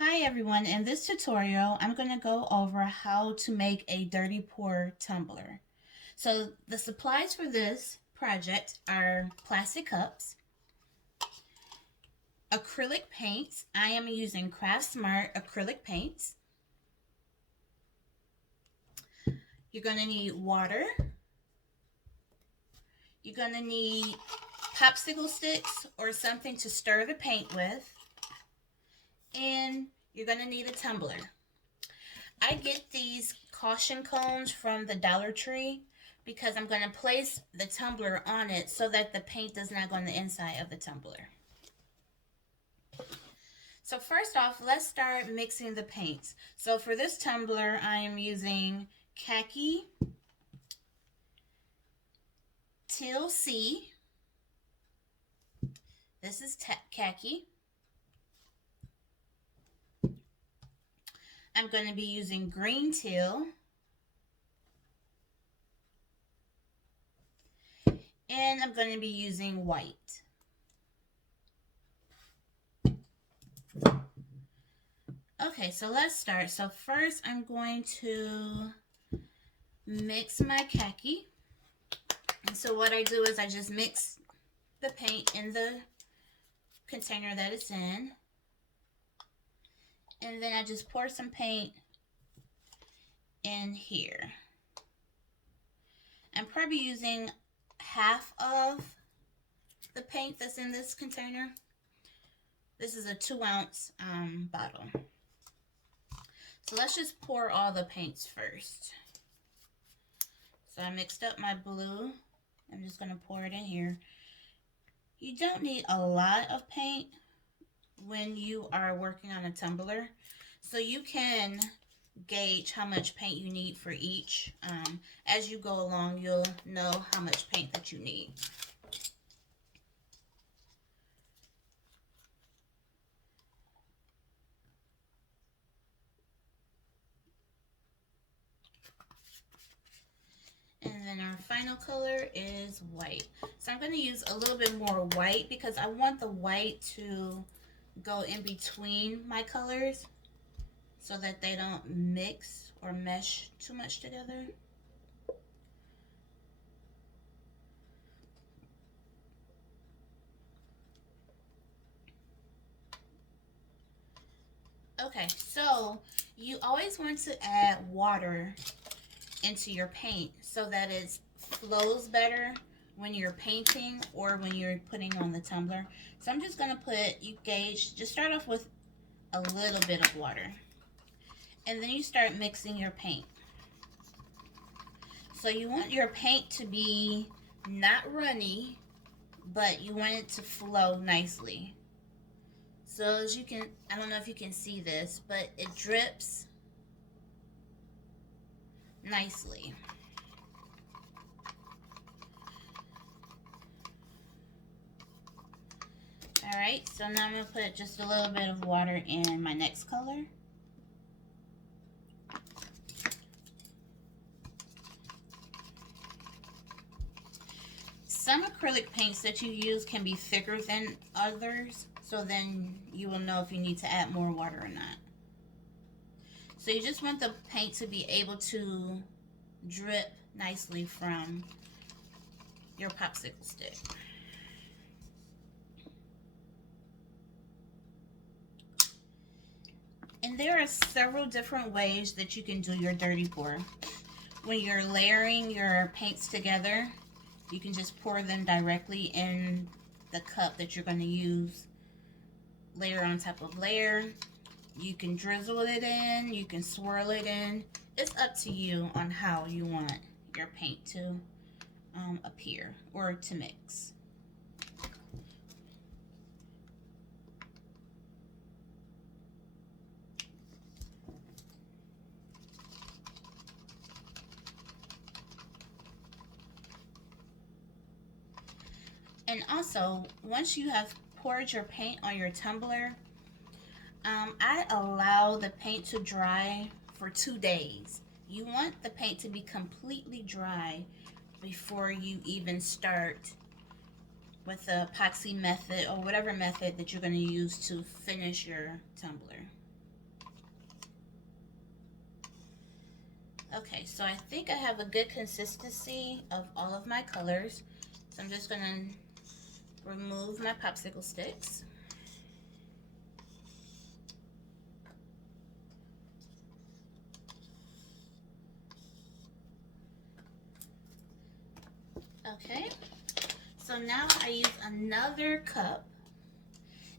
Hi everyone, in this tutorial I'm going to go over how to make a dirty pour tumbler. So the supplies for this project are plastic cups, acrylic paints. I am using Craft Smart acrylic paints. You're going to need water. You're going to need popsicle sticks or something to stir the paint with. And you're going to need a tumbler. I get these caution cones from the Dollar Tree because I'm going to place the tumbler on it so that the paint does not go on the inside of the tumbler. So first off, let's start mixing the paints. So for this tumbler, I am using khaki, teal sea. This is khaki. I'm going to be using green teal. And I'm going to be using white. Okay, so let's start. So first I'm going to mix my khaki. And so what I do is I just mix the paint in the container that it's in. And then I just pour some paint in here. I'm probably using half of the paint that's in this container. This is a 2-ounce bottle. So let's just pour all the paints first. So I mixed up my blue. I'm just going to pour it in here. You don't need a lot of paint when you are working on a tumbler. So you can gauge how much paint you need for each. As you go along, you'll know how much paint that you need. And then our final color is white. So I'm going to use a little bit more white because I want the white to go in between my colors so that they don't mix or mesh too much together. Okay, so you always want to add water into your paint so that it flows better when you're painting or when you're putting on the tumbler. So I'm just going to put, you gauge, just start off with a little bit of water. And then you start mixing your paint. So you want your paint to be not runny, but you want it to flow nicely. So as you can, I don't know if you can see this, but it drips nicely. Alright, so now I'm going to put just a little bit of water in my next color. Some acrylic paints that you use can be thicker than others, so then you will know if you need to add more water or not. So you just want the paint to be able to drip nicely from your popsicle stick. And there are several different ways that you can do your dirty pour. When you're layering your paints together, you can just pour them directly in the cup that you're going to use, layer on top of layer. You can drizzle it in, you can swirl it in. It's up to you on how you want your paint to appear or to mix. And also, once you have poured your paint on your tumbler, I allow the paint to dry for 2 days. You want the paint to be completely dry before you even start with the epoxy method or whatever method that you're going to use to finish your tumbler. Okay, so I think I have a good consistency of all of my colors. So I'm just gonna remove my popsicle sticks. Okay, so now I use another cup,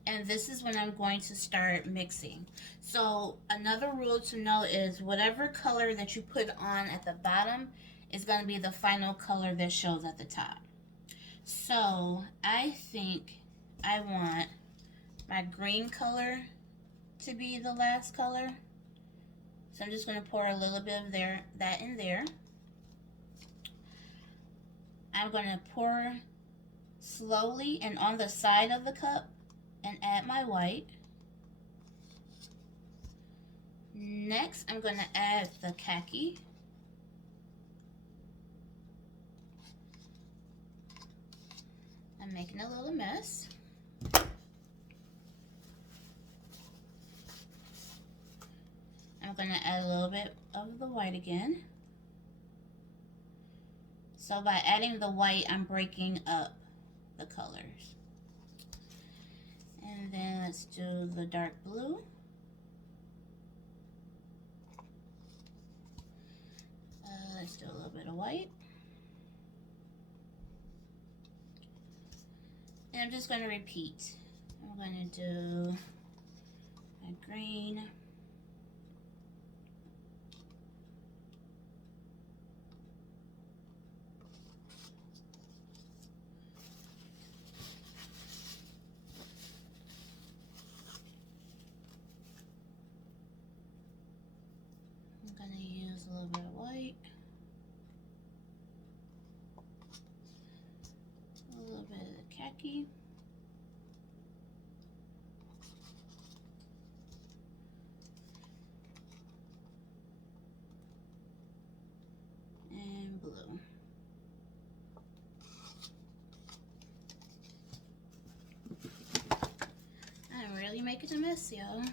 and this is when I'm going to start mixing. So another rule to know is whatever color that you put on at the bottom is going to be the final color that shows at the top. So I think I want my green color to be the last color. So I'm just going to pour a little bit of that in there. I'm going to pour slowly and on the side of the cup and add my white. Next, I'm going to add the khaki. I'm making a little mess. I'm going to add a little bit of the white again. So by adding the white, I'm breaking up the colors. And then let's do the dark blue. Let's do a little bit of white. And I'm just going to repeat. I'm going to do my green. I'm going to use a little bit of white. A little bit of the khaki. And blue. I'm really making a mess, y'all.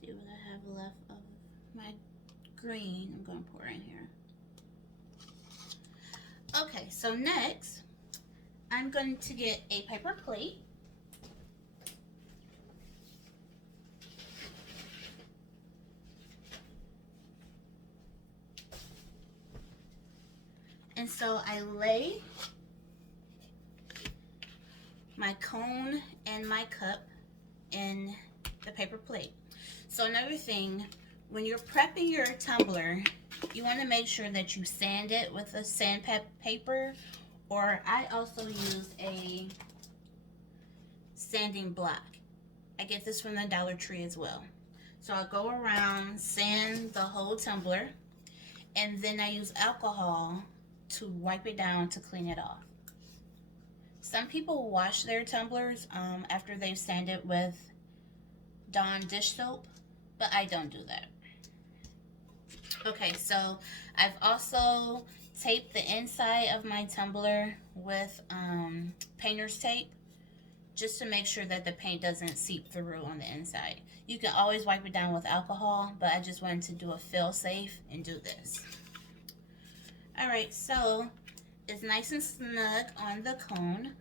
See what I have left of my green. I'm going to pour in here. Okay, so next, I'm going to get a paper plate. And so I lay my cone and my cup in the paper plate. So another thing, when you're prepping your tumbler, you want to make sure that you sand it with a sandpaper, or I also use a sanding block. I get this from the Dollar Tree as well. So I go around, sand the whole tumbler, and then I use alcohol to wipe it down to clean it off. Some people wash their tumblers after they've sanded with Dawn dish soap, but I don't do that. Okay, so I've also taped the inside of my tumbler with painter's tape, just to make sure that the paint doesn't seep through on the inside. You can always wipe it down with alcohol, but I just wanted to do a fail-safe and do this. Alright, so it's nice and snug on the cone.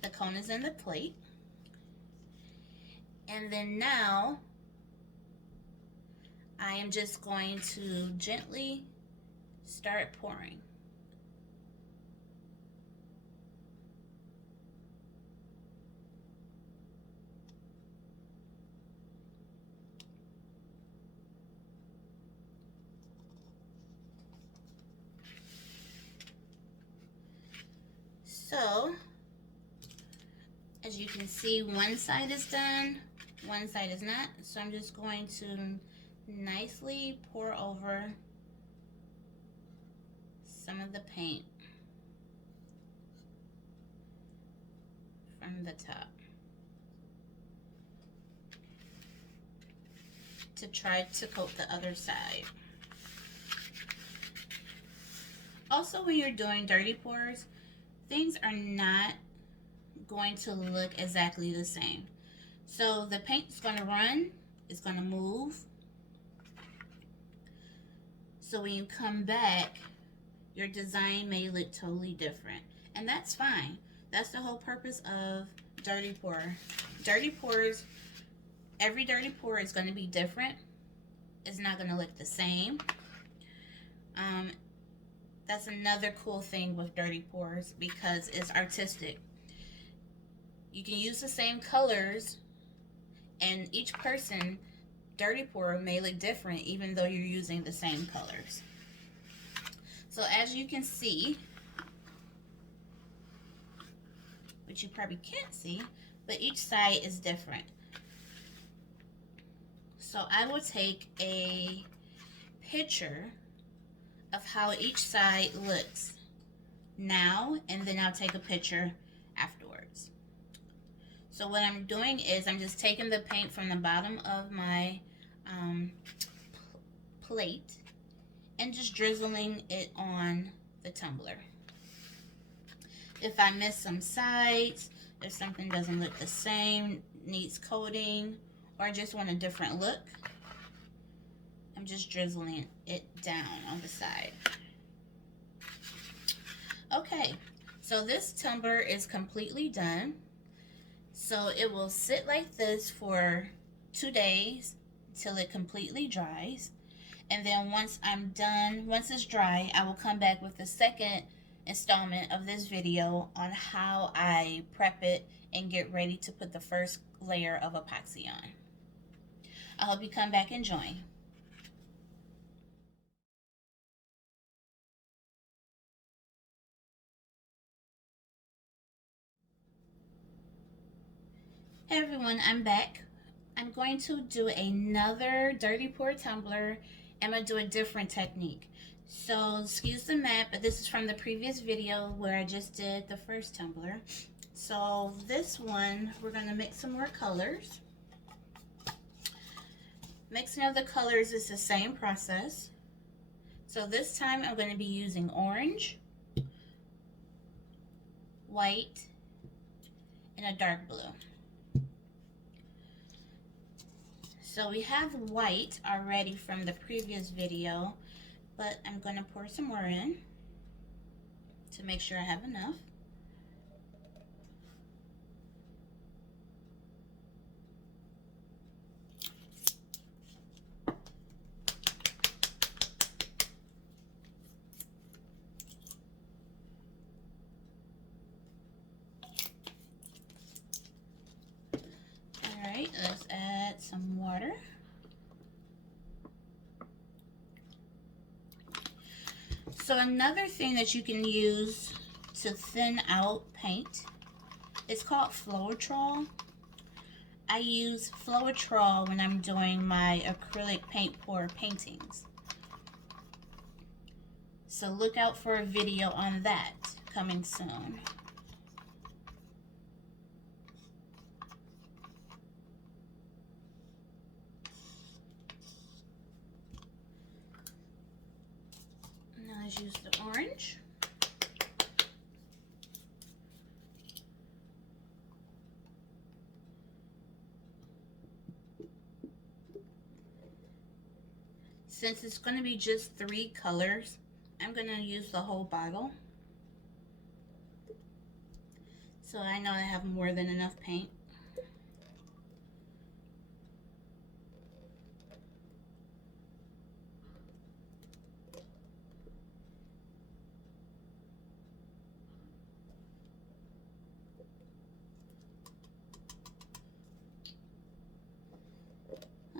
The cone is in the plate. And then now, I am just going to gently start pouring. So, as you can see, one side is done, one side is not. So I'm just going to nicely pour over some of the paint from the top to try to coat the other side. Also, when you're doing dirty pours, things are not going to look exactly the same. So the paint's going to run, it's going to move. So when you come back, your design may look totally different. And that's fine. That's the whole purpose of Dirty Pour. Dirty Pours, every Dirty Pour is going to be different. It's not going to look the same. That's another cool thing with Dirty Pours because it's artistic. You can use the same colors, and each person Dirty Pour may look different even though you're using the same colors. So as you can see, which you probably can't see, but each side is different. So I will take a picture of how each side looks now, and then I'll take a picture afterwards. So what I'm doing is I'm just taking the paint from the bottom of my plate and just drizzling it on the tumbler. If I miss some sides, if something doesn't look the same, needs coating, or I just want a different look, I'm just drizzling it down on the side. Okay, so this tumbler is completely done. So it will sit like this for 2 days till it completely dries. And then once I'm done, once it's dry, I will come back with the second installment of this video on how I prep it and get ready to put the first layer of epoxy on. I hope you come back and join. Hey everyone, I'm back. I'm going to do another Dirty Pour Tumbler. I'm going to do a different technique. So excuse the map, but this is from the previous video where I just did the first tumbler. So this one, we're going to mix some more colors. Mixing of the colors is the same process. So this time I'm going to be using orange, white, and a dark blue. So we have white already from the previous video, but I'm going to pour some more in to make sure I have enough. Alright, let's add some water. So another thing that you can use to thin out paint is called Floetrol. I use Floetrol when I'm doing my acrylic paint pour paintings. So look out for a video on that coming soon. Now let's use the orange. Since it's going to be just 3 colors, I'm going to use the whole bottle. So I know I have more than enough paint.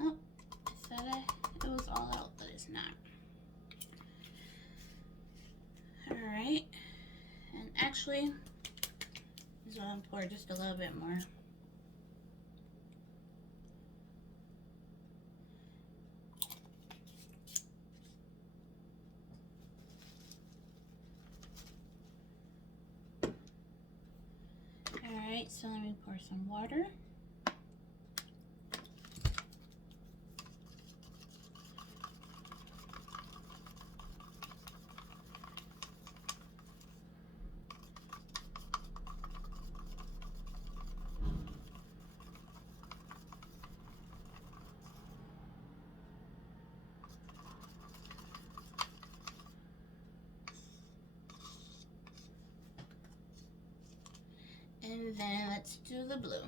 Oh, I said it was all out, but it's not. Alright, and actually, this is what I'm pouring just a little bit more. Alright, so let me pour some water. And then let's do the blue.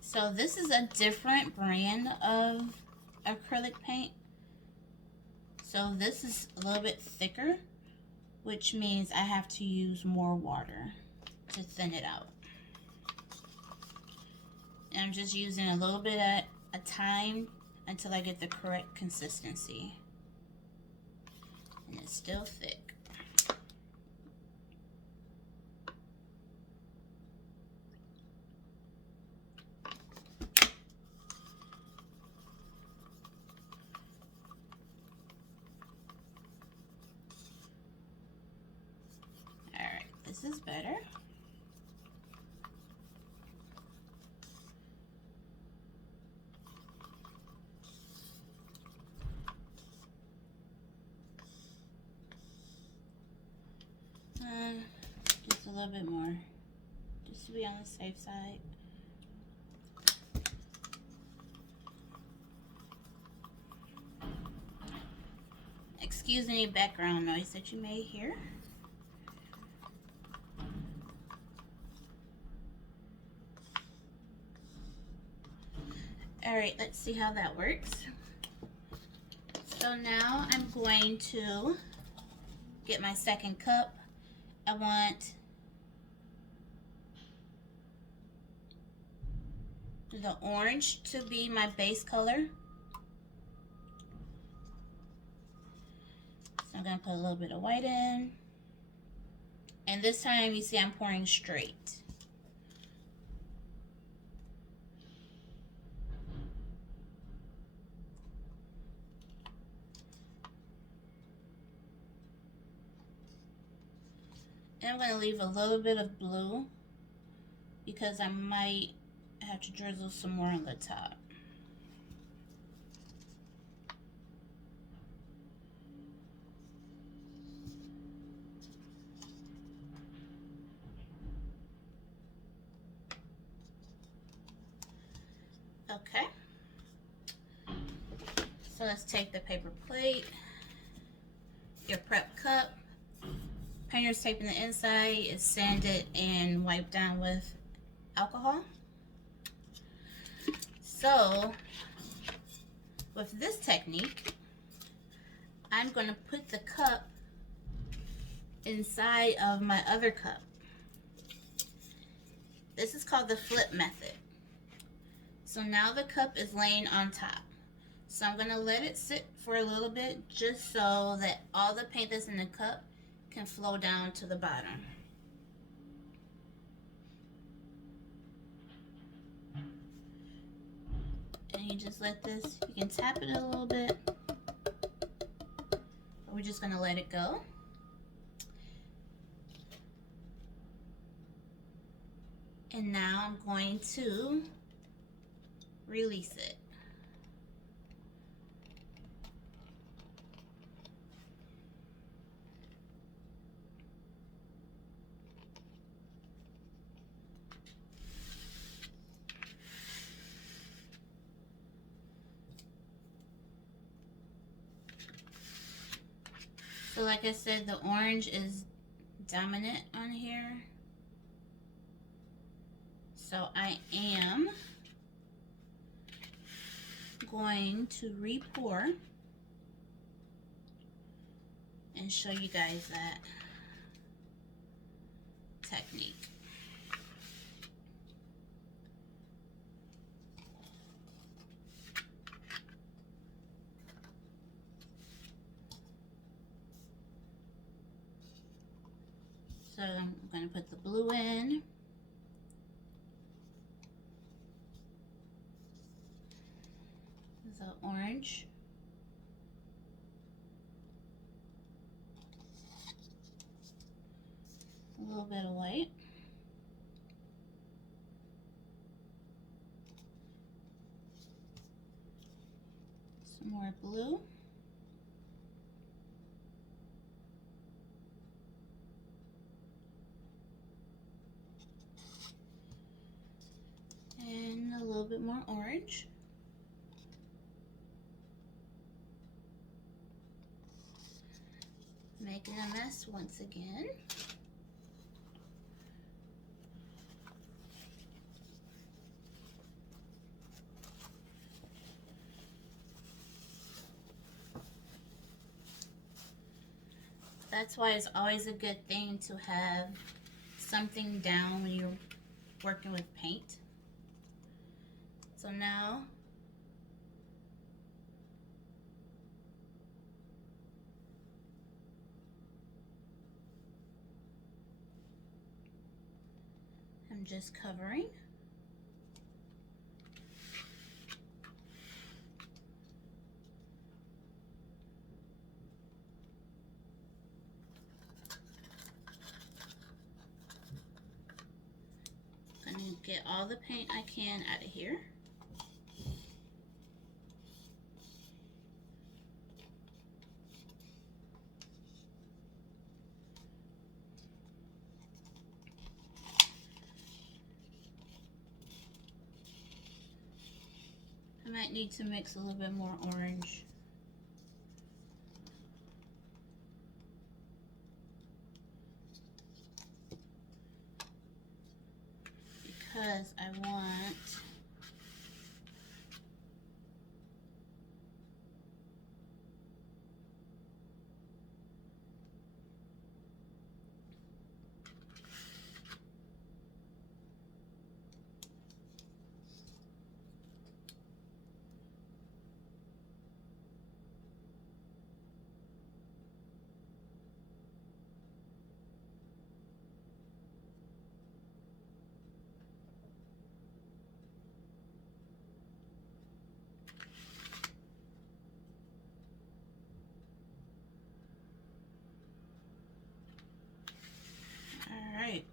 So this is a different brand of acrylic paint. So this is a little bit thicker, which means I have to use more water to thin it out. And I'm just using a little bit at a time until I get the correct consistency. And it's still thick. Alright, this is better. Just a little bit more, just to be on the safe side. Excuse any background noise that you may hear. Alright, let's see how that works. So now I'm going to get my second cup. I want the orange to be my base color. So I'm going to put a little bit of white in. And this time you see I'm pouring straight. And I'm going to leave a little bit of blue because I might have to drizzle some more on the top. Okay. So let's take the paper plate, your prep cup, painter's tape in the inside is sanded and wiped down with alcohol. So with this technique, I'm going to put the cup inside of my other cup. This is called the flip method. So now the cup is laying on top. So I'm going to let it sit for a little bit just so that all the paint that's in the cup can flow down to the bottom. And you just let this, you can tap it a little bit. We're just going to let it go. And now I'm going to release it. So like I said, the orange is dominant on here. So I am going to re-pour and show you guys that technique. So I'm going to put the blue in. The orange. little bit of white. Some more blue. And a little bit more orange. Making a mess once again. That's why it's always a good thing to have something down when you're working with paint. So now I'm just covering. Gonna get all the paint I can out of here. I might need to mix a little bit more orange. Because I want Alright.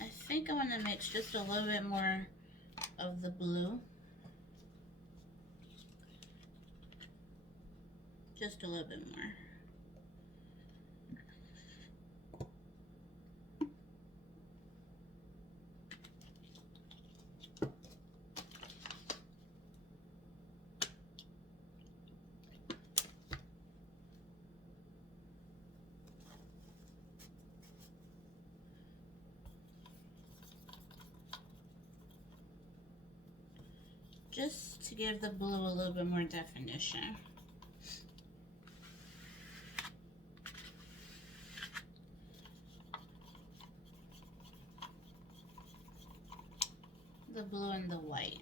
I think I want to mix just a little bit more of the blue. Just a little bit more. Just to give the blue a little bit more definition. The blue and the white.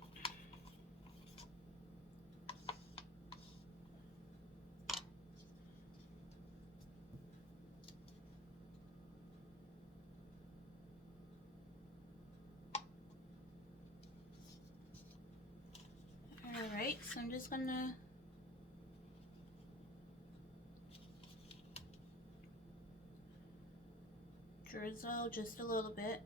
Alright, so I'm just gonna drizzle just a little bit.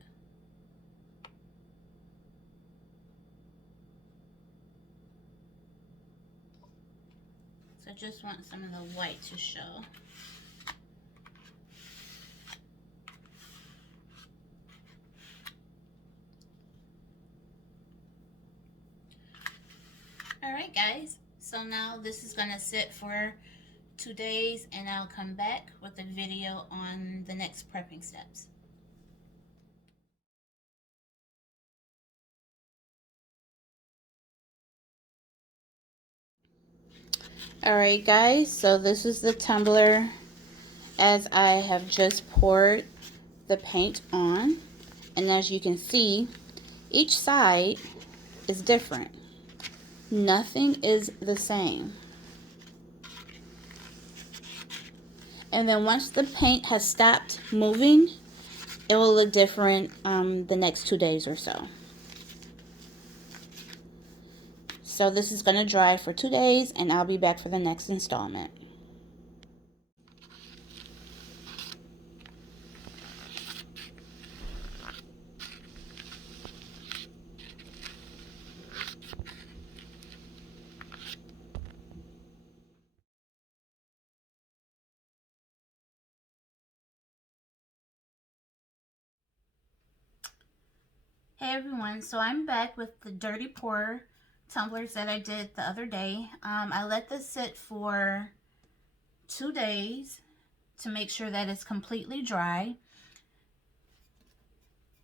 So I just want some of the white to show. Alright guys, so now this is gonna sit for 2 days and I'll come back with a video on the next prepping steps. Alright guys, so this is the tumbler as I have just poured the paint on, and as you can see, each side is different. Nothing is the same. And then once the paint has stopped moving, it will look different the next 2 days or so. So this is going to dry for 2 days, and I'll be back for the next installment. Hey everyone, so I'm back with the Dirty Pour tumblers that I did the other day. I let this sit for 2 days to make sure that it's completely dry.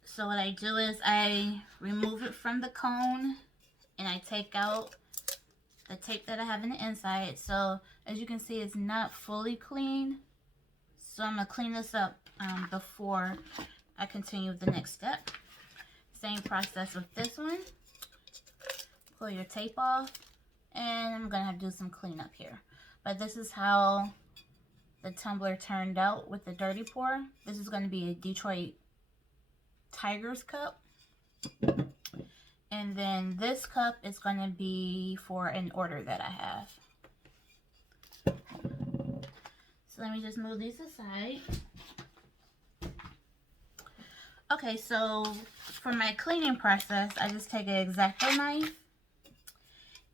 So what I do is I remove it from the cone and I take out the tape that I have in the inside. So as you can see, it's not fully clean. So I'm going to clean this up before I continue with the next step. Same process with this one. Pull your tape off, and I'm gonna have to do some cleanup here. But this is how the tumbler turned out with the Dirty Pour. This is gonna be a Detroit Tigers cup. And then this cup is gonna be for an order that I have. So let me just move these aside. Okay, so for my cleaning process, I just take an X-Acto knife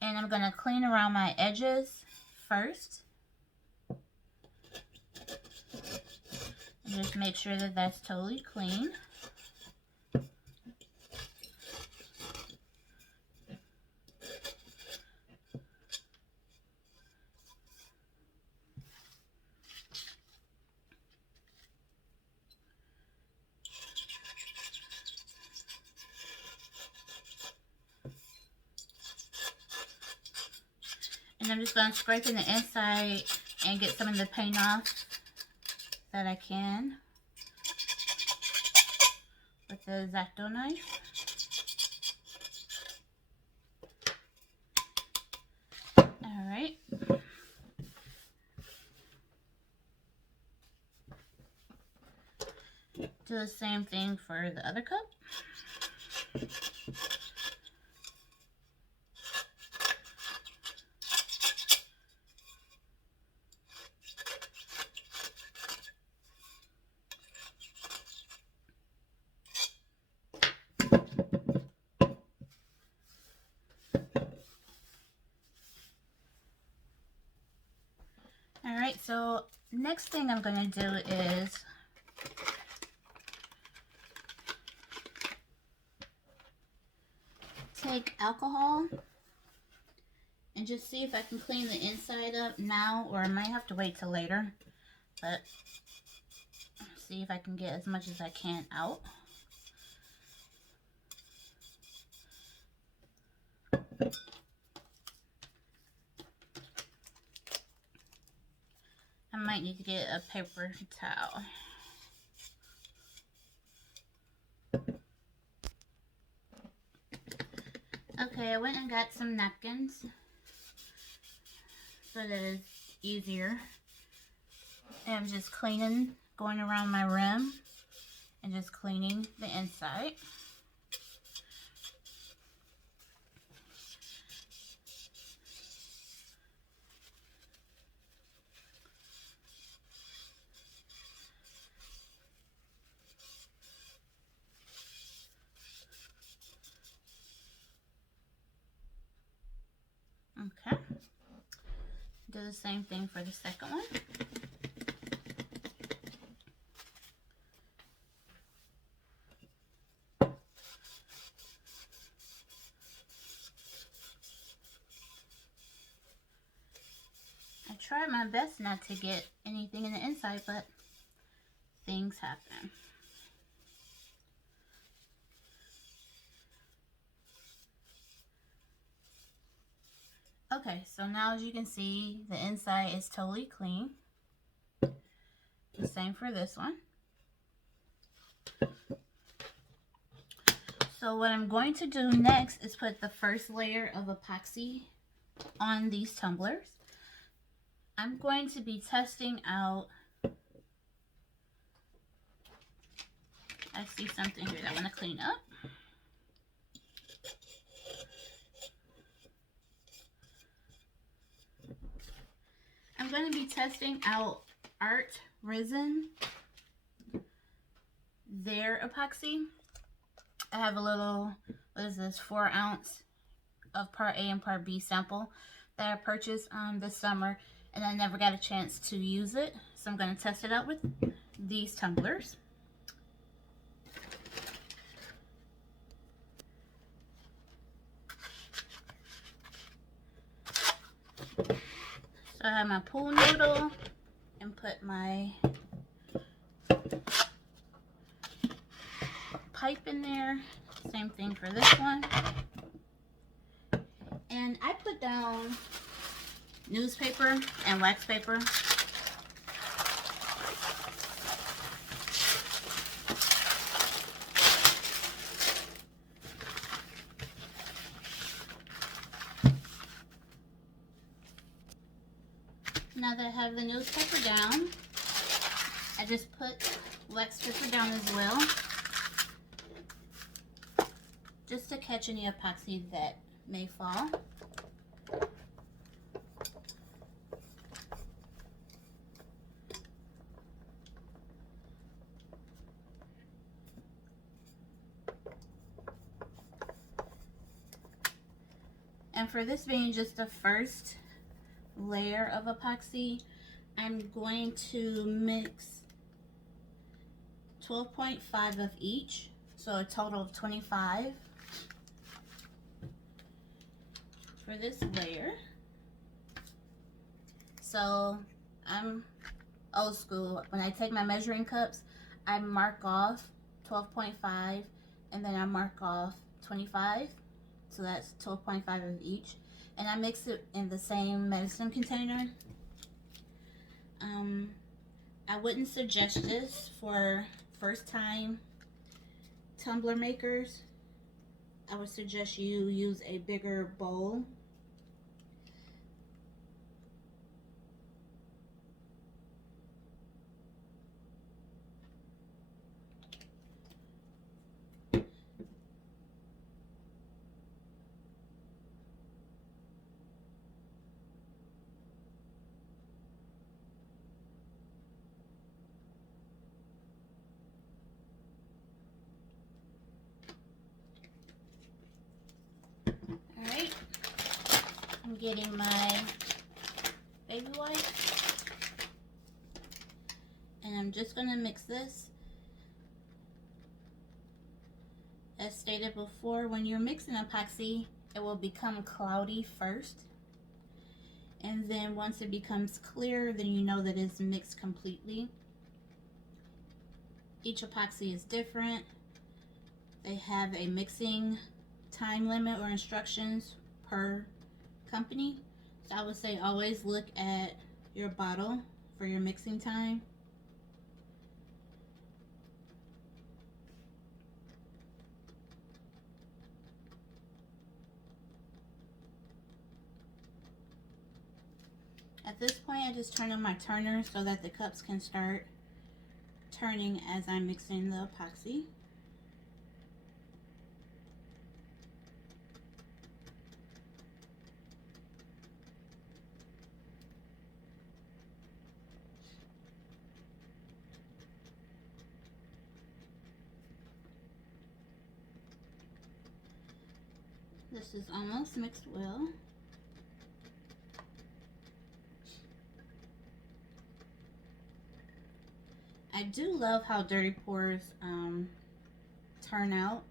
and I'm gonna clean around my edges first. And just make sure that that's totally clean. And I'm just going to scrape in the inside and get some of the paint off that I can with the X-Acto knife. Alright. Do the same thing for the other cup. Alright, so next thing I'm going to do is take alcohol and just see if I can clean the inside up now, or I might have to wait till later, but see if I can get as much as I can out. I might need to get a paper towel. Okay, I went and got some napkins so that it's easier. And I'm just cleaning, going around my rim and just cleaning the inside. Okay. Do the same thing for the second one. I tried my best not to get anything in the inside, but things happen. Okay, so now as you can see, the inside is totally clean. The same for this one. So what I'm going to do next is put the first layer of epoxy on these tumblers. I'm going to be testing out, I see something here that I want to clean up. going to be testing out Art Resin, their epoxy. I have a little, what is this, 4 ounce of part A and part B sample that I purchased this summer, and I never got a chance to use it, so I'm going to test it out with these tumblers. So I have my pool noodle and put my pipe in there. Same thing for this one. And I put down newspaper and wax paper. Now that I have the newspaper down, I just put wax paper down as well, just to catch any epoxy that may fall. And for this being just the first layer of epoxy, I'm going to mix 12.5 of each, so a total of 25 for this layer. So I'm old school. When I take my measuring cups, I mark off 12.5 and then I mark off 25, so that's 12.5 of each, and I mix it in the same medicine container. I wouldn't suggest this for first time tumbler makers. I would suggest you use a bigger bowl. Alright, I'm getting my baby wipe, and I'm just going to mix this. As stated before, when you're mixing epoxy, it will become cloudy first, and then once it becomes clear, then you know that it's mixed completely. Each epoxy is different. They have a mixing time limit or instructions per company, so I would say always look at your bottle for your mixing time. At this point, I just turn on my turner so that the cups can start turning as I'm mixing the epoxy. This is almost mixed well. I do love how Dirty Pours turn out.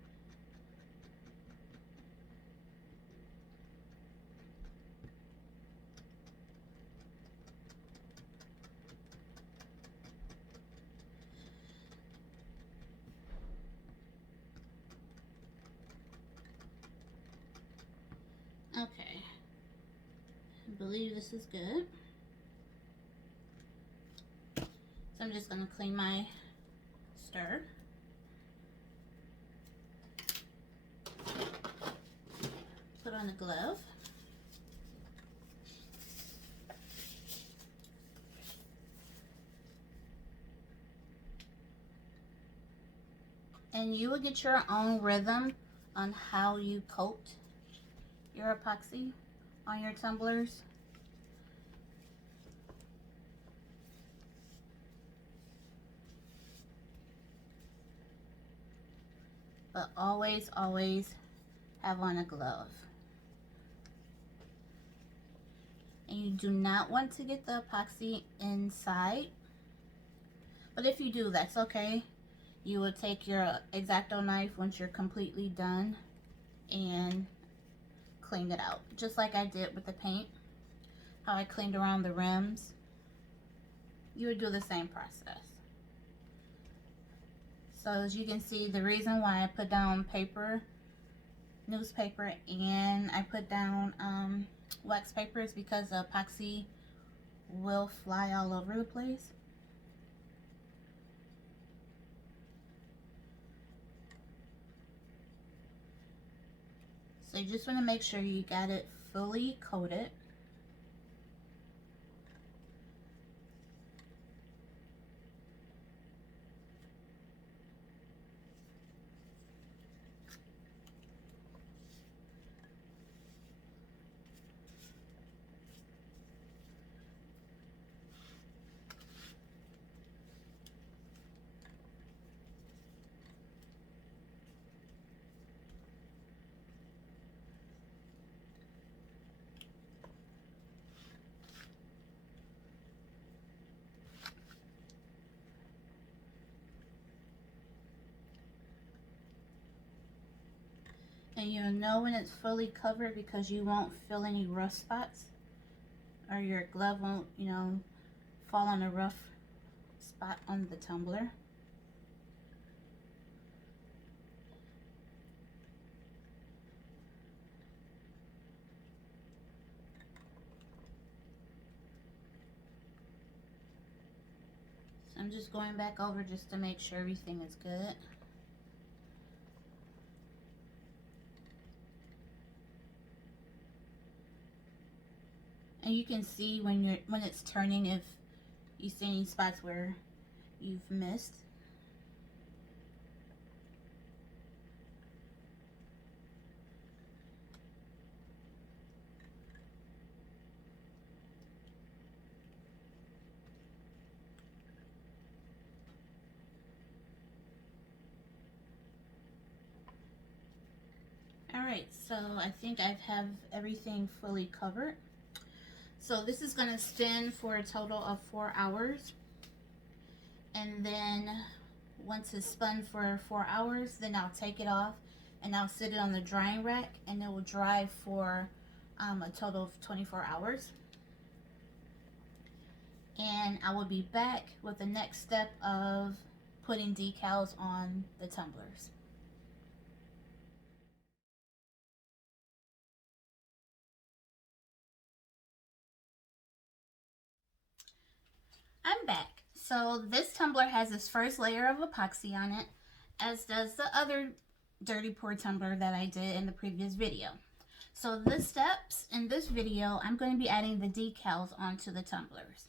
Okay, I believe this is good. So I'm just going to clean my stir. Put on a glove. And you will get your own rhythm on how you coat your epoxy on your tumblers. but always, always have on a glove. And you do not want to get the epoxy inside, but if you do, that's okay. You will take your X-Acto knife once you're completely done and clean it out, just like I did with the paint, how I cleaned around the rims. You would do the same process. So as you can see, the reason why I put down paper, newspaper, and I put down wax paper is because the epoxy will fly all over the place. So you just want to make sure you got it fully coated. And you'll know when it's fully covered because you won't feel any rough spots, or your glove won't, you know, fall on a rough spot on the tumbler. So I'm just going back over just to make sure everything is good. And you can see when it's turning if you see any spots where you've missed. Alright, so I think I have everything fully covered. So this is going to spin for a total of 4 hours. And then once it's spun for 4 hours, then I'll take it off and I'll sit it on the drying rack, and it will dry for a total of 24 hours. And I will be back with the next step of putting decals on the tumblers. I'm back. So this tumbler has its first layer of epoxy on it, as does the other Dirty Pour Tumbler that I did in the previous video. So the steps in this video, I'm going to be adding the decals onto the tumblers.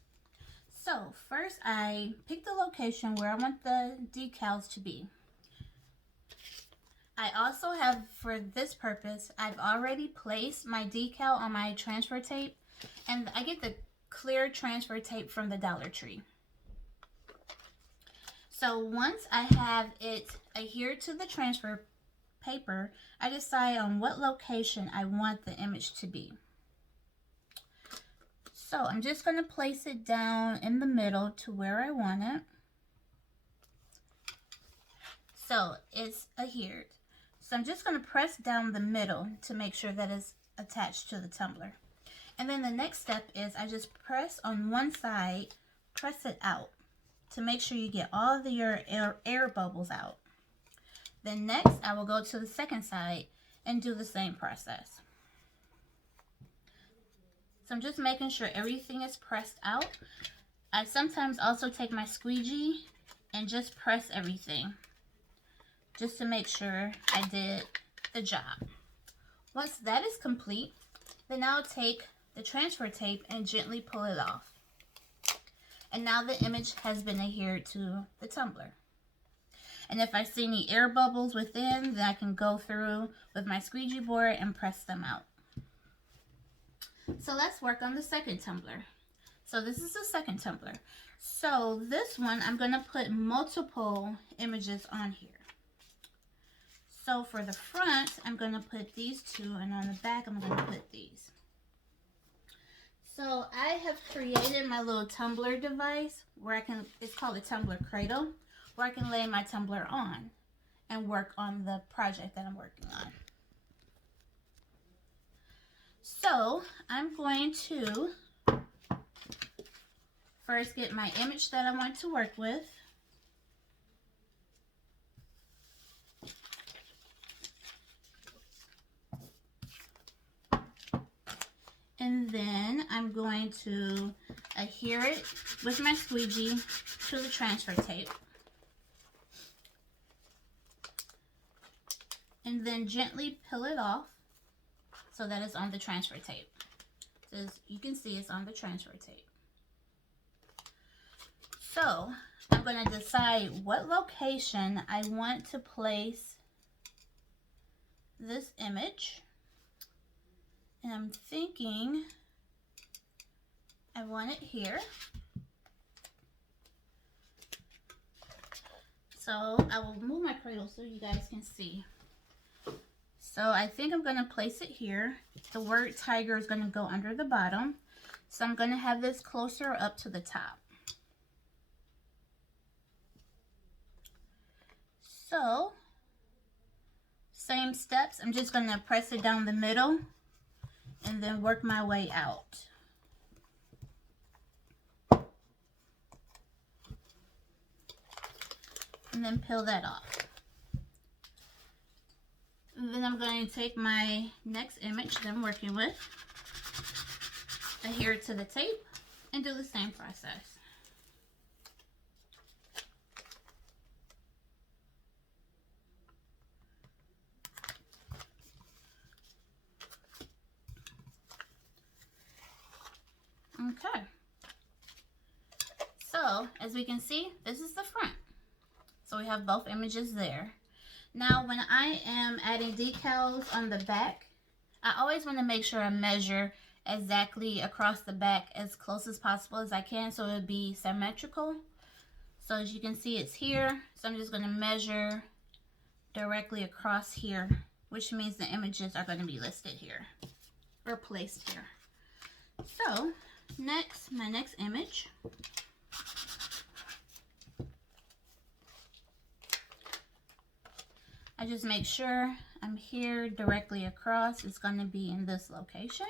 So first I picked the location where I want the decals to be. I also have, for this purpose, I've already placed my decal on my transfer tape, and I get the clear transfer tape from the Dollar Tree. So once I have it adhered to the transfer paper, I decide on what location I want the image to be. So I'm just going to place it down in the middle to where I want it. So it's adhered. So I'm just going to press down the middle to make sure that it's attached to the tumbler. And then the next step is I just press on one side, press it out to make sure you get all of your air bubbles out. Then next I will go to the second side and do the same process. So I'm just making sure everything is pressed out. I sometimes also take my squeegee and just press everything, just to make sure I did the job. Once that is complete, then I'll take the transfer tape and gently pull it off. And now the image has been adhered to the tumbler. And if I see any air bubbles within, then I can go through with my squeegee board and press them out. So let's work on the second tumbler. So this is the second tumbler. So this one, I'm going to put multiple images on here. So for the front, I'm going to put these two, and on the back, I'm going to put these. So I have created my little tumbler device where I can, it's called a Tumbler Cradle, where I can lay my tumbler on and work on the project that I'm working on. So I'm going to first get my image that I want to work with. And then I'm going to adhere it with my squeegee to the transfer tape. And then gently peel it off so that it's on the transfer tape. So as you can see, it's on the transfer tape. So I'm going to decide what location I want to place this image. And I'm thinking I want it here. So I will move my cradle so you guys can see. So I think I'm going to place it here. The word tiger is going to go under the bottom. So I'm going to have this closer up to the top. So same steps. I'm just going to press it down the middle and then work my way out. And then peel that off. And then I'm going to take my next image that I'm working with, adhere it to the tape, and do the same process. Okay. So, as we can see, this is the front. So we have both images there. Now, when I am adding decals on the back, I always want to make sure I measure exactly across the back as close as possible as I can so it would be symmetrical. So as you can see, it's here. So I'm just going to measure directly across here, which means the images are going to be listed here or placed here. So next, my next image. I just make sure I'm here directly across. It's going to be in this location.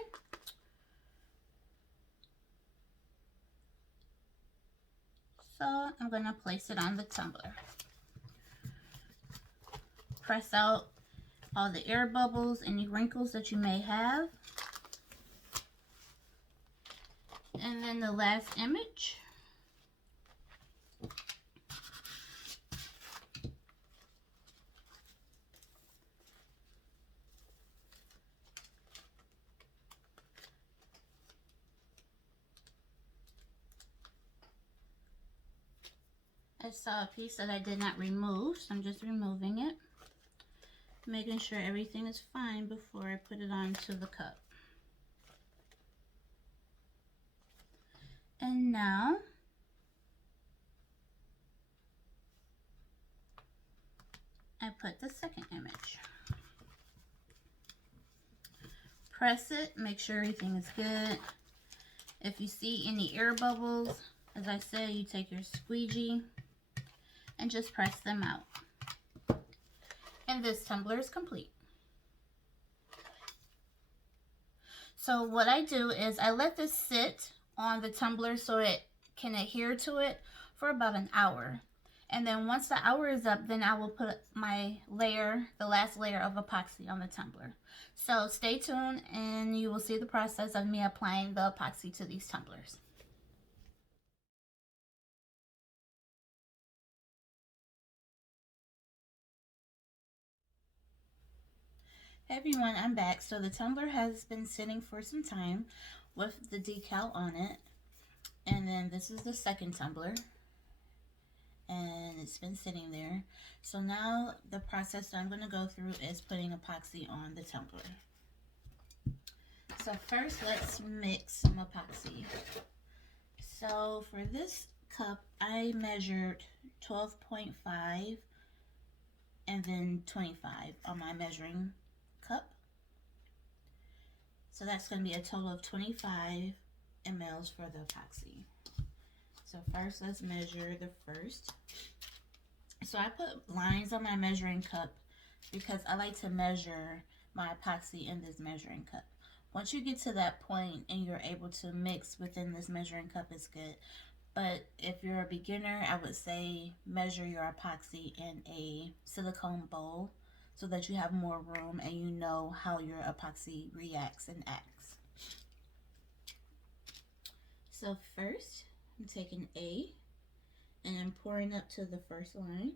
So I'm going to place it on the tumbler. Press out all the air bubbles, any wrinkles that you may have. And then the last image. I saw a piece that I did not remove, so I'm just removing it, making sure everything is fine before I put it onto the cup. And now I put the second image. Press it, make sure everything is good. If you see any air bubbles, as I said, you take your squeegee and just press them out. And this tumbler is complete. So what I do is I let this sit on the tumbler so it can adhere to it for about an hour. And then once the hour is up, then I will put my layer, the last layer of epoxy on the tumbler. So stay tuned and you will see the process of me applying the epoxy to these tumblers. Hey everyone, I'm back. So the tumbler has been sitting for some time with the decal on it. And then this is the second tumbler. And it's been sitting there. So now the process that I'm going to go through is putting epoxy on the tumbler. So first let's mix some epoxy. So for this cup I measured 12.5 and then 25 on my measuring cup. So that's going to be a total of 25 mLs for the epoxy. So first, let's measure the first. So I put lines on my measuring cup because I like to measure my epoxy in this measuring cup. Once you get to that point and you're able to mix within this measuring cup, it's good. But if you're a beginner, I would say measure your epoxy in a silicone bowl so that you have more room and you know how your epoxy reacts and acts. So first, I'm taking A and I'm pouring up to the first line.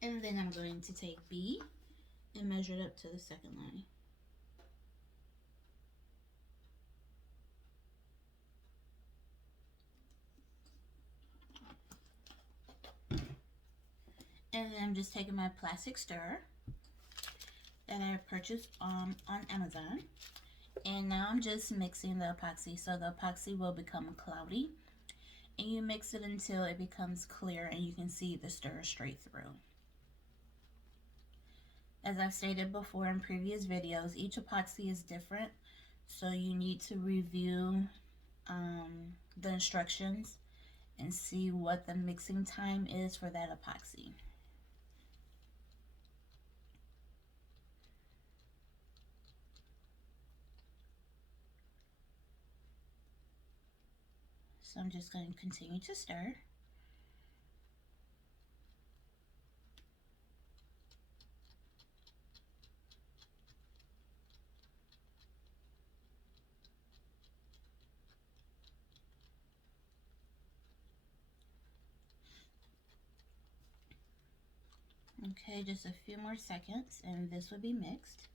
And then I'm going to take B and measure it up to the second line. And then I'm just taking my plastic stirrer that I purchased on Amazon. And now I'm just mixing the epoxy so the epoxy will become cloudy. And you mix it until it becomes clear and you can see the stir straight through. As I've stated before in previous videos, each epoxy is different, so you need to review the instructions and see what the mixing time is for that epoxy. So I'm just going to continue to stir. Okay, just a few more seconds and this will be mixed.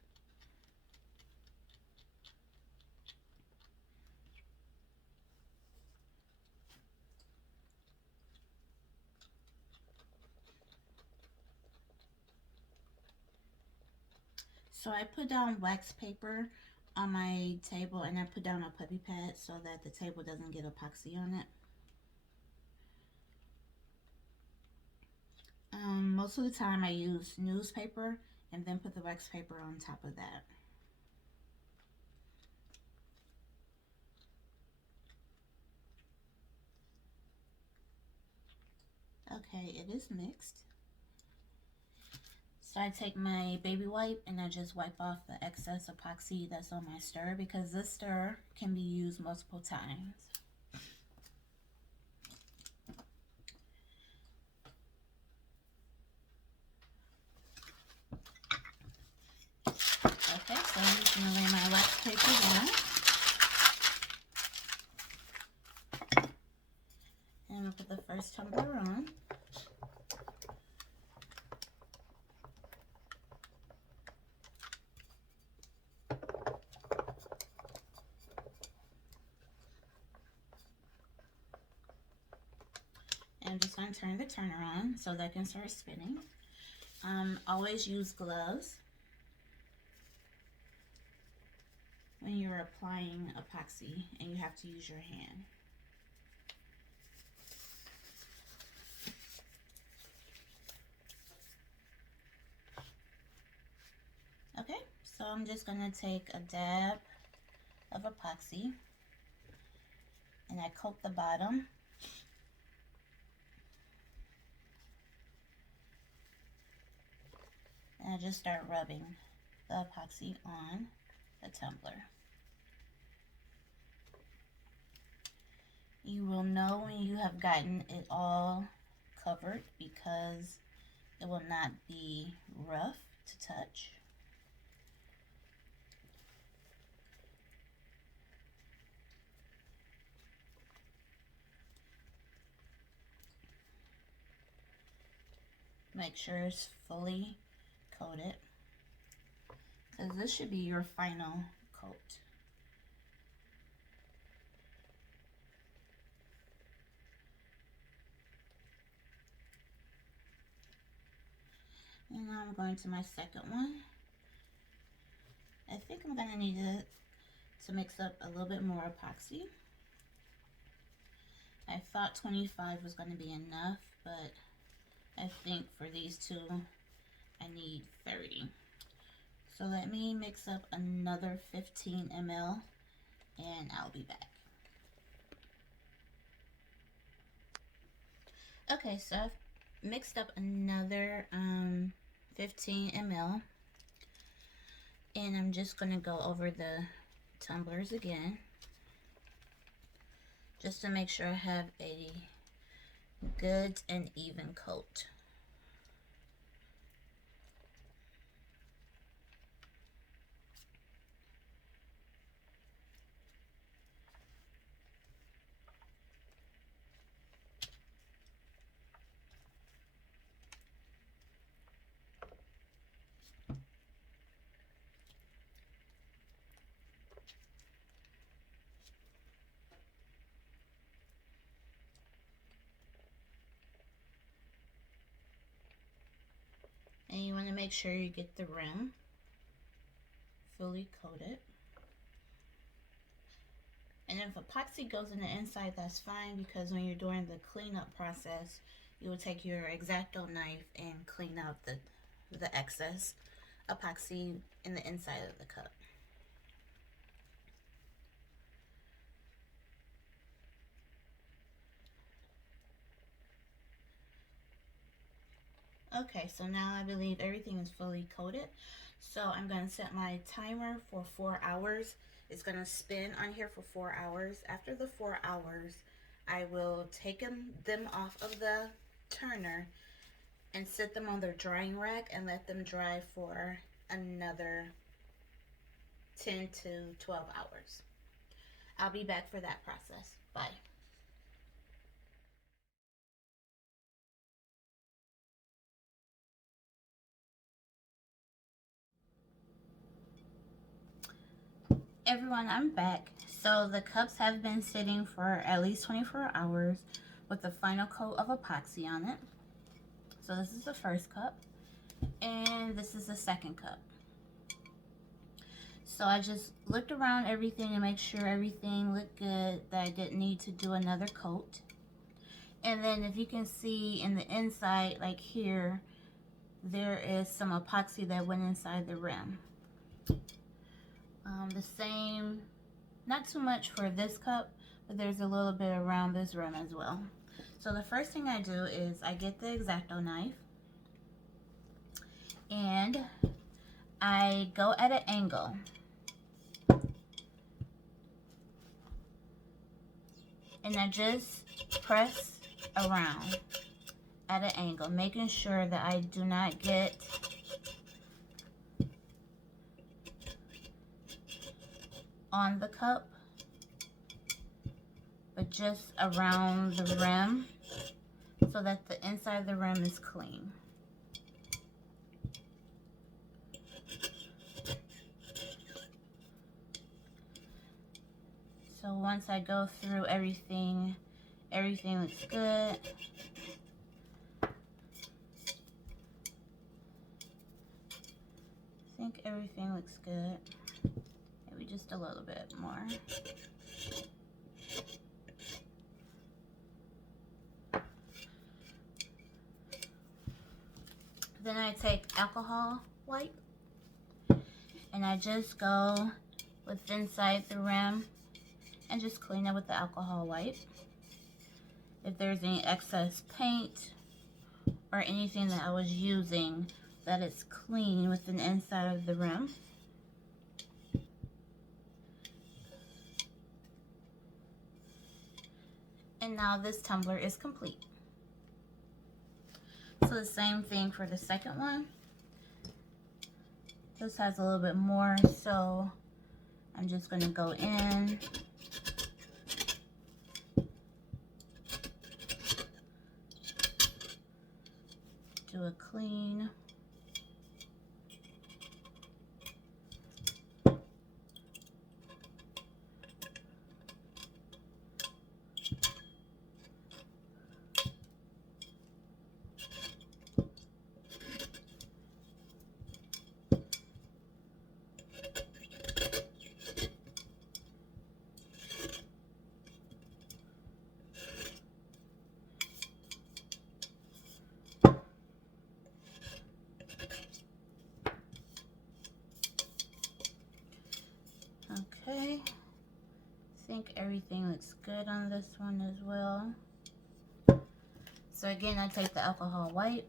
So I put down wax paper on my table and I put down a puppy pad so that the table doesn't get epoxy on it. Most of the time I use newspaper and then put the wax paper on top of that. Okay, it is mixed. So I take my baby wipe and I just wipe off the excess epoxy that's on my stir because this stir can be used multiple times. Okay, so I'm just going to lay my wax paper down. And I'm going to put the first tumbler on. And I'm just going to turn the turner on so that can start spinning. Always use gloves when you're applying epoxy and you have to use your hand. Okay, so I'm just going to take a dab of epoxy and I coat the bottom. And I just start rubbing the epoxy on the tumbler. You will know when you have gotten it all covered because it will not be rough to touch. Make sure it's fully coated because this should be your final coat. And now I'm going to my second one I think I'm gonna need it to mix up a little bit more epoxy. I thought 25 was gonna be enough, but I think for these two, I need 30. So let me mix up another 15 ml and I'll be back. Okay, so I've mixed up another 15 ml and I'm just gonna go over the tumblers again just to make sure I have a good and even coat. And you want to make sure you get the rim fully coated. And if epoxy goes in the inside, that's fine, because when you're doing the cleanup process, you will take your X-Acto knife and clean out the excess epoxy in the inside of the cup. Okay, so now I believe everything is fully coated. So I'm going to set my timer for 4 hours. It's going to spin on here for 4 hours. After the 4 hours, I will take them off of the turner and set them on their drying rack and let them dry for another 10 to 12 hours. I'll be back for that process. Bye. Everyone, I'm back. So the cups have been sitting for at least 24 hours with the final coat of epoxy on it. So this is the first cup and this is the second cup. So I just looked around everything to make sure everything looked good, that I didn't need to do another coat. And then if you can see in the inside, like here, there is some epoxy that went inside the rim. The same, not too much for this cup, but there's a little bit around this rim as well. So the first thing I do is I get the X-Acto knife and I go at an angle. And I just press around at an angle, making sure that I do not get on the cup, but just around the rim so that the inside of the rim is clean. So once I go through everything looks good. I think everything looks good. Maybe just a little bit more. Then I take alcohol wipe and I just go with inside the rim and just clean it with the alcohol wipe. If there's any excess paint or anything that I was using, that it's clean with the inside of the rim. And now this tumbler is complete. So the same thing for the second one. This has a little bit more, so I'm just going to go in. Do a clean. everything looks good on this one as well. So again, I take the alcohol wipe,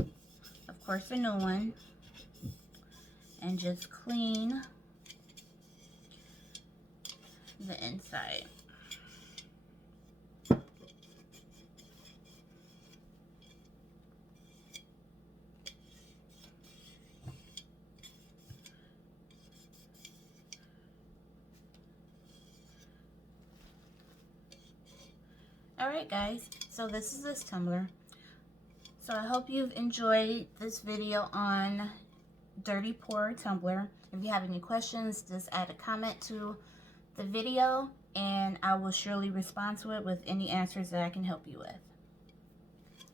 of course a new one, and just clean the inside. Alright guys, so this is this tumbler. So I hope you've enjoyed this video on Dirty Pour Tumbler. If you have any questions, just add a comment to the video and I will surely respond to it with any answers that I can help you with.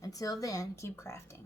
Until then, keep crafting.